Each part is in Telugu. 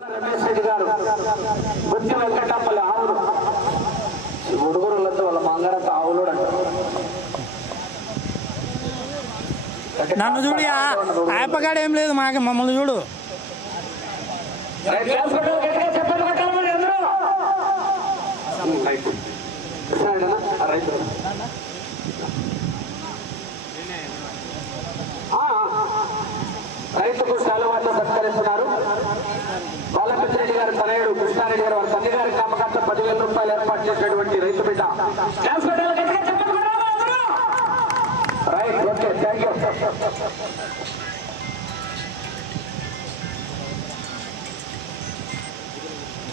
రమేష్ రెడ్డి గారు బుద్ధి వెంకటప్పల్లి ఆవులు ఉడుగురులతో వాళ్ళ మంగారంత ఆవులు అంటారు. నన్ను చూడు ఆయపగాడు ఏం లేదు మాకు మమ్మల్ని చూడు. రైతుకు శాలువాతో సత్కరిస్తున్నారు. బాలకృష్ణరెడ్డి గారు తనయుడు కృష్ణారెడ్డి గారు వారి తండ్రి గారి నామకాంత 10,000 రూపాయలు ఏర్పాటు చేసినటువంటి రైతు బిడ్డ. Right, okay, thank you.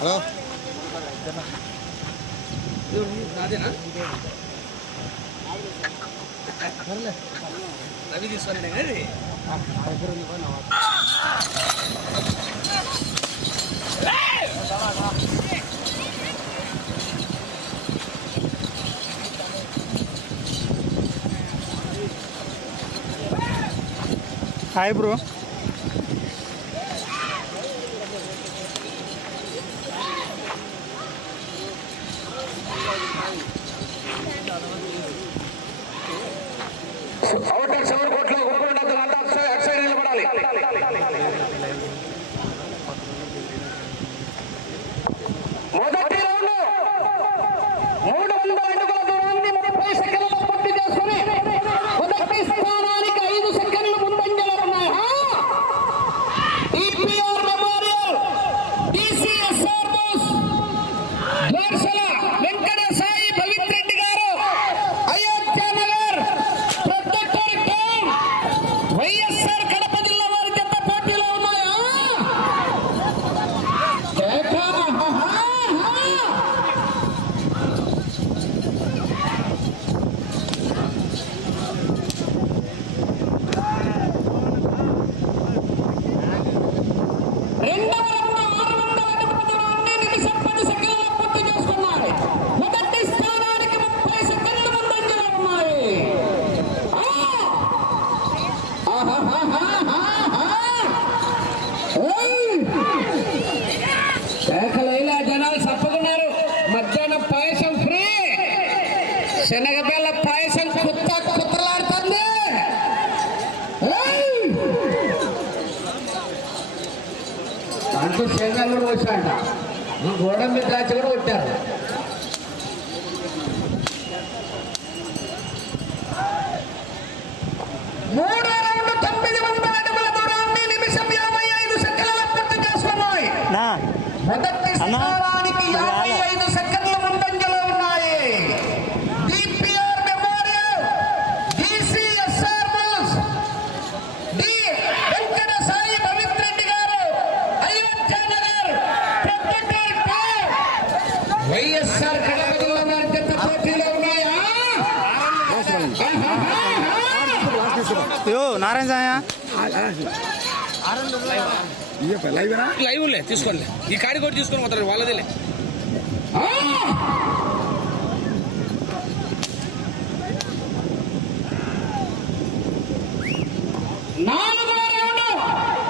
Hello Ravi తీసుకోండి కానీ హాయ్ బ్రో. అవుటర్ సెవెన్ కోట్లో సైడ్ నిలబడాలి. మొదటి రౌండ్ 300 అడుగుల దూరాన్ని 30 సెకండ్లలో పూర్తి చేసుకుని మొదటి స్థానానికి 5 సెకండ్లు ముందంజలో ఉన్నాయి. ఈపీఆర్ మెమోరియల్ డిసిఎస్ఆర్ బోస్ ద్వారసల వెంకట సాయి పవిత్రెడ్డి గారు అయోధ్య నగర్ ప్రొటెక్టర్ టౌన్ వైఎస్ఆర్ కడప జిల్లా వారి జత పోటీలో ఉన్నాయా? రెండవ రౌండ్ 600 అడుగుల దూరాన్ని నిమిషం 10 సెకండ్లలో పూర్తి చేసుకున్నారు. మొదటి స్థానానికి 30 సెకండ్లు ముందంజలో ఉన్నాయి. శాఖలైలా జనాలు తప్పుకున్నారు. మధ్యాహ్నం పాయసం ఫ్రీ, శనగబెల్ల పాయసం కుత్తలాడుతుంది. అంటూ శనగలు కూడా వచ్చాయంట. గోడంబి ద్రాక్ష కూడా కొట్టారు. మూడో రౌండ్ 900 అడుగుల దూరాన్ని నిమిషం 55 సెకండ్లలో పూర్తి చేసుకున్నాయి. మొదటి స్థానానికి 55 సెకండ్ల ముందంజలో ఉన్నాయి. DPR memorial DCSR Bose D Venkata Sai Pavithra Reddy గారు అయోధ్య నగర్ ప్రొటెక్టర్ టౌన్ వైఎస్ఆర్ కడప జిల్లా వారి జత పోటీలో ఉన్నాయా? యో నారాయణ సాయ లైవ్లే తీసుకోండి. ఈ కాడి కూడా తీసుకొని పోతారు వాళ్ళదేలే. నాలుగో రౌండ్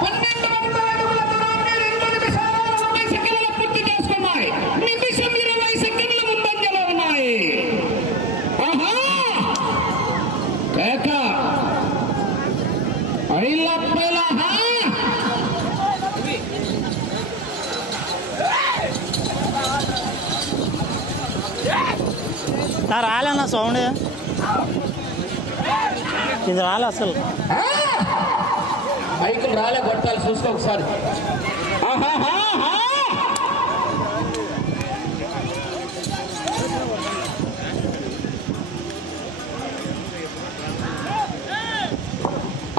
1200 అడుగుల దూరాన్ని 2 నిమిషాల 30 సెకండ్లలో పూర్తి చేసుకున్నాయి. నిమిషం 20 సెకండ్ల ముందంజలో ఉన్నాయి. కేక నా రాలేనా సౌండ్ ఇది రాలే అసలు. మైకులు రాలే, కొట్టాలి చూసుకో ఒకసారి.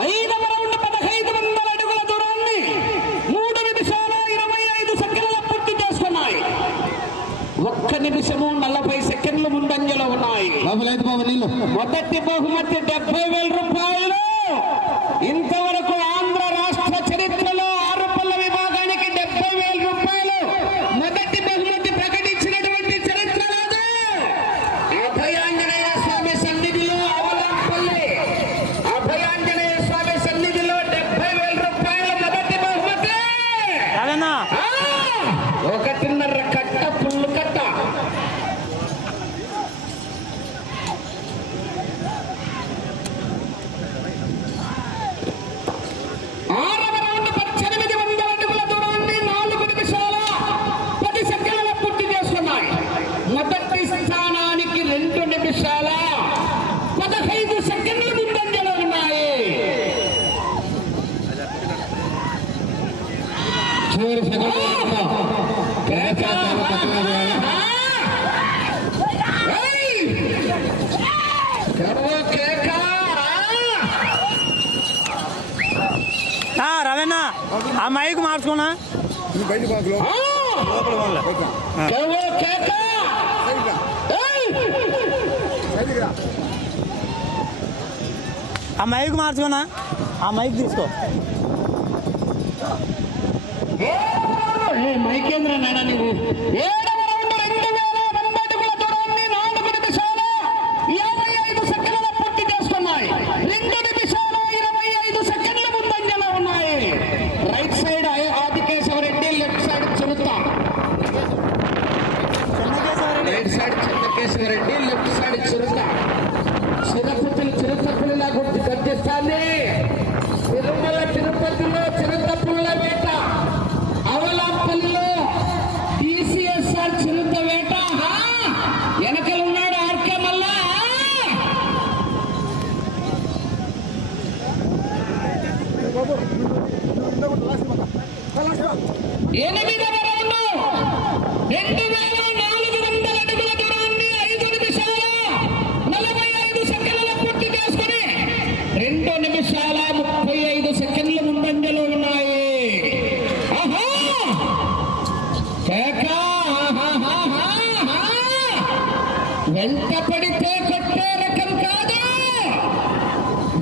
ఐదవ రౌండ్ 1500 అడుగుల దూరాన్ని 3 నిమిషాల 25 సెకండ్ల పూర్తి చేసుకున్నాయి. 1 నిమిషము 40 సెకండ్లు ముందంజలో ఉన్నాయి. మొదటి బహుమతి 70,000 రూపాయలు. ఇంతవరకు ఆంధ్ర రాష్ట్ర చరిత్రలో ఆరుపల్ల విభాగానికి 70,000 రూపాయలు మొదటి బహుమతి ప్రకటించినటువంటి చరిత్ర లేదు. అభయాంజనేయ స్వామి సన్నిధిలో అవలంపల్లి అభయాంజనేయ స్వామి సన్నిధిలో 70,000 రూపాయల మొదటి బహుమతి. చివరి సెకండ్ రవీణ ఆ మైక్ మార్చుకున్నా ఆ మైక్ మార్చుకున్నా ఆ మైక్ తీసుకో మైకేంద్ర నాన్న నువ్వు 7వ రౌండ్ 2000 అడుగుల దూరాన్ని 4 నిమిషాల 55 సెకండ్ల పూర్తి చేసుకున్నాయి. 2 నిమిషాల 25 సెకండ్ల ముందంజలో ఉన్నాయి. Right side Adikeshava Reddy, left side చిరుత. Right side Chennakeshava Reddy, left side చిరుత. చిరపుతులు చిరుతపులిలా గుర్తు గర్జిస్తాంది. తిరుమల తిరుపతిలో చిరుతపుల్ల వేట, అవలాపల్లిలో టీసీఎస్ఆర్ చిరుత వేట. వెనకలు ఉన్నాడు ఆర్కే మల్లా. ఎనిమిదవ రౌండ్ 2400 అడుగుల దూరాన్ని 5 నిమిషాల 45 సెకండ్ల పూర్తి చేసుకుని 2 నిమిషాల 35 సెకండ్ల ముందంజలో ఉన్నాయి. వెంట పడితే కొట్టే రకం కాదు,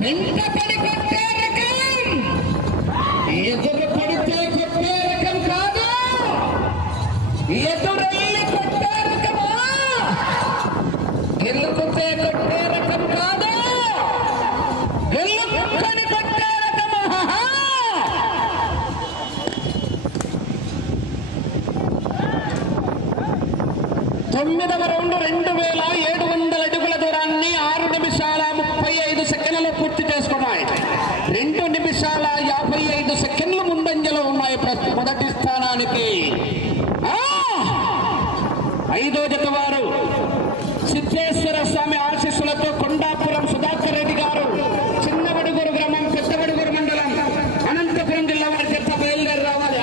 వెంట పడి కొట్టే రకం, ఎదురు పడితే కొట్టే రకం కాదు, ఎదురెళ్ళి కొట్టే రకమా, గెలుపుతే కొట్టే రకం కాదు, గెలుపుకొని కొట్టే రకమా. తొమ్మిదవ రౌండ్ 2700 అడుగుల దూరాన్ని 6 నిమిషాల 35 సెకండ్లలో పూర్తి చేసుకున్నాయి. 2 నిమిషాల 55 సెకండ్లు ముందంజలో ఉన్నాయి మొదటి స్థానానికి. 5వ జత వారు సిద్ధేశ్వర స్వామి ఆశీస్సులతో కొండాపురం సుధాకర్ రెడ్డి గారు, చిన్నవడుగురు గ్రామం, పెద్దవడుగురు మండలం, అనంతపురం జిల్లా వారి జత బయలుదేరి రావాలి.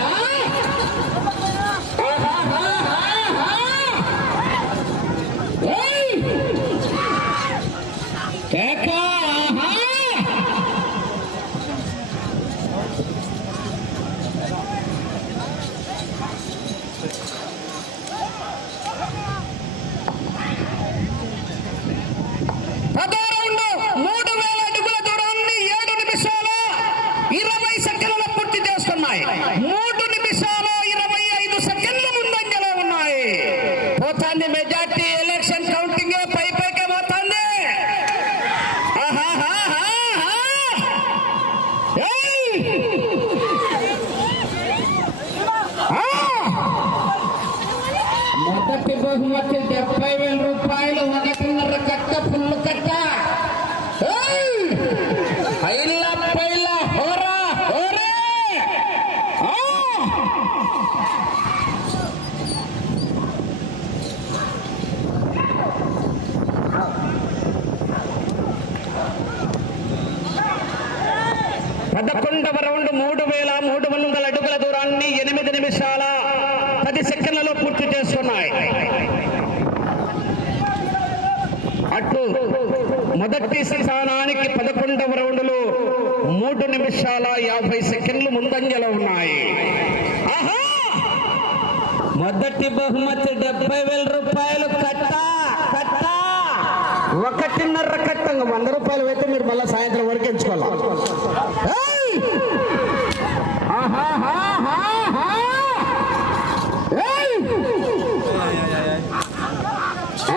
మెజార్టీ ఎలక్షన్ కౌంటింగ్ పైకే పోతుంది. మొదటి బహుమతి 70,000 రూపాయలు, 1.5 కట్ట ఫుల్ కట్ట. పైలా హోరా హోరే. పదకొండవ రౌండ్ 3300 అడుగుల దూరాన్ని 8 నిమిషాల 10 సెకండ్లలో పూర్తి చేస్తున్నాయి. అటు మొదటి స్థానానికి 11వ రౌండ్లో 3 నిమిషాల 50 సెకండ్లు ముందంజలో ఉన్నాయి. మొదటి బహుమతి 70,000 రూపాయలు కట్ట. 1.5 కట్ట 100 రూపాయలు అయితే మీరు మళ్ళీ సాయంత్రం వరకు ఎంచుకోవాలి.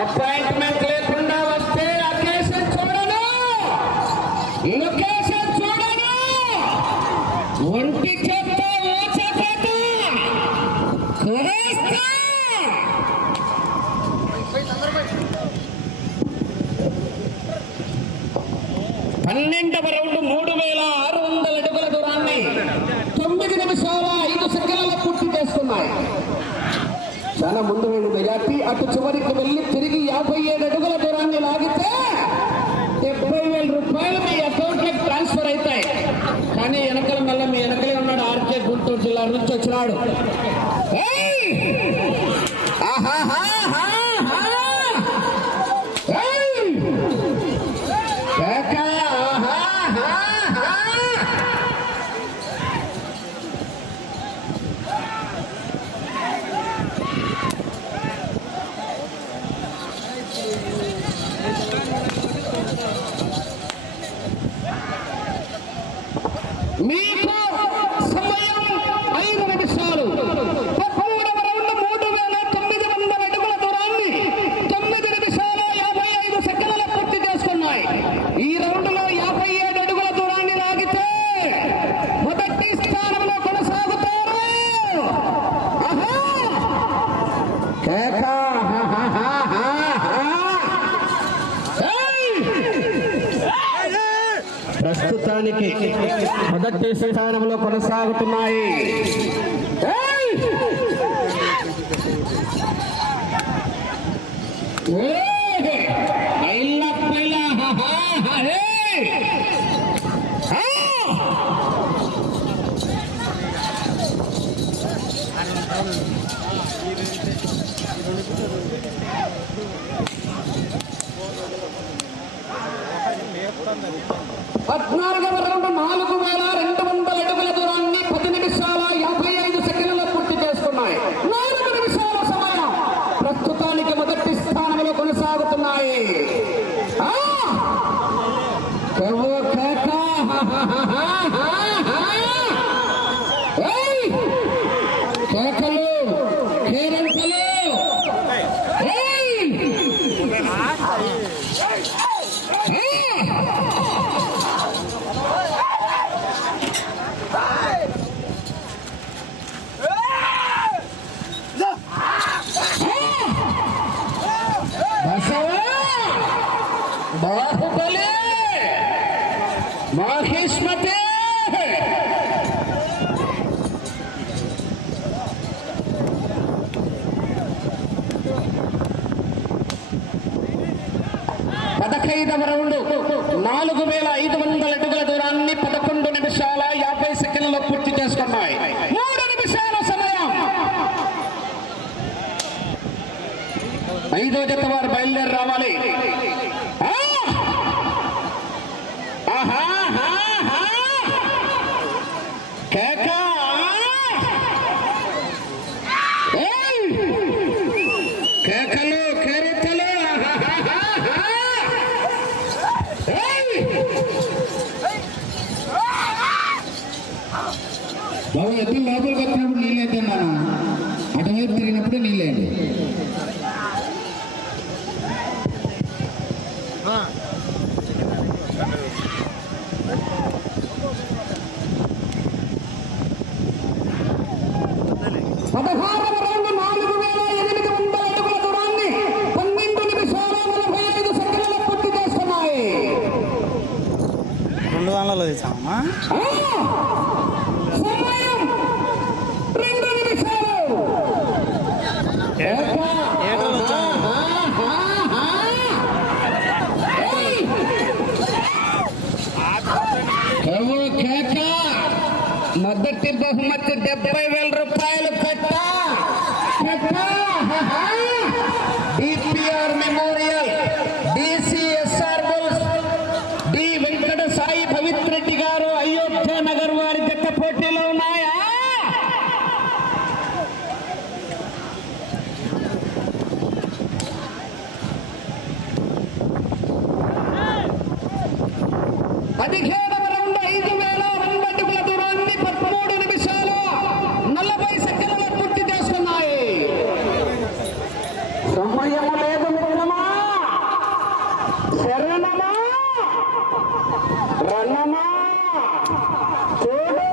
అపాయింట్మెంట్ లేకుండా వస్తే లొకేషన్ చూడను, లొకేషన్ చూడను, ఒంటి చేత ఓచేత కొరేస్తా. 12వ రౌండ్ 3600 అడుగుల దూరాన్ని 9 నిమిషాల 5 సెకండ్లలో పూర్తి చేస్తున్నాయి. చాలా ముందు వెళ్ళి మెజార్టీ. అటు చివరికి వెళ్ళి తిరిగి 57 అడుగుల దూరాన్ని లాగితే 70,000 రూపాయలు మీ అకౌంట్లోకి ట్రాన్స్ఫర్ అవుతాయి. కానీ వెనకల మళ్ళీ మీ వెనకలే ఉన్నాడు ఆర్కే గుంటూరు నెల్లూరు జిల్లా నుంచి వచ్చినాడు. ఏయ్! ఆహాహాహాహా! ఏయ్! కేక! ఆహాహాహా! మీకు సమయం 5 నిమిషాలు. 13వ రౌండ్ 3,900 అడుగుల దూరాన్ని 9 నిమిషాల 55 సెకండ్ల పూర్తి చేసుకున్నాయి. ఈ రౌండ్ లో 57 అడుగుల దూరాన్ని లాగితే మొదటి స్థానంలో కొనసాగుతారు. ఆహా! కేక! ప్రస్తుతానికి మొదటి స్థానంలో కొనసాగుతున్నాయి. ఏయ్! ఏయ్! పైల పైల ఏయ్! ఆ! పద్నాలుగవ రౌండ్ 4,200 అడుగుల దూరాన్ని 10 నిమిషాల 55 సెకండ్ల పూర్తి చేసుకున్నాయి. 4 నిమిషాల సమయం ప్రస్తుతానికి మొదటి స్థానంలో కొనసాగుతున్నాయి. ఆ! కేవో కేక! ఏయ్! కేకలు కేరింతలు! ఏయ్! బాహుబలి మహిష్మతే! పదహైదవ రౌండ్ 4,500 అడుగుల దూరాన్ని 11 నిమిషాల 50 సెకండ్లలో పూర్తి చేసుకున్నాయి. 3 నిమిషాల సమయం. 5వ జత వారు బయలుదేరి రావాలి. ఆ! ఆహాహాహా! కేక! ఏయ్! కేకలు కేరింతలు! ఆహాహాహా! ఏయ్! బాబు ఎద్దులు లోపలికి వచ్చినప్పుడు నీళ్ళైతే నాన్న అటువైపు తిరిగినప్పుడు నీళ్ళేయండి. పదహారవ రౌండ్ 4,800 అడుగుల దూరాన్ని 12 నిమిషాల 45 సెకండ్ల పూర్తి చేసుకున్నాయి. 200 తెచ్చామా? సమయం 2 నిమిషాలు. కేక! మొదటి బహుమతి 70,000 రూపాయలు కట్ట. DPR memorial DCSR bulls D Venkata Sai Pavithra Reddy గారు అయోధ్య నగర్ వారి జట్ట పోటీలో ఉన్నాయా? పదిహేడవ రౌండ్ 5,100 అడుగుల దూరాన్ని 13 నిమిషాలు 40 సెకండ్ల పూర్తి చేసుకున్నాయి. సమయం లేదు మిత్రమా, శరణమా, రణమా, చూడు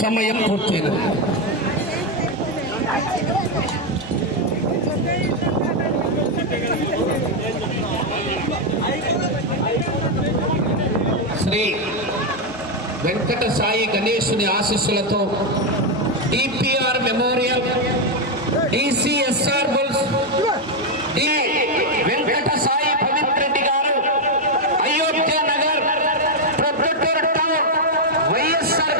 సమయం పూర్తయింది. శ్రీ వెంకట సాయి గణేశుని ఆశీస్సులతో DPR memorial DCSR bulls D Venkata Sai Pavithra Reddy గారు అయోధ్య నగర్ ప్రొద్దుటూరు టౌన్ వైఎస్ఆర్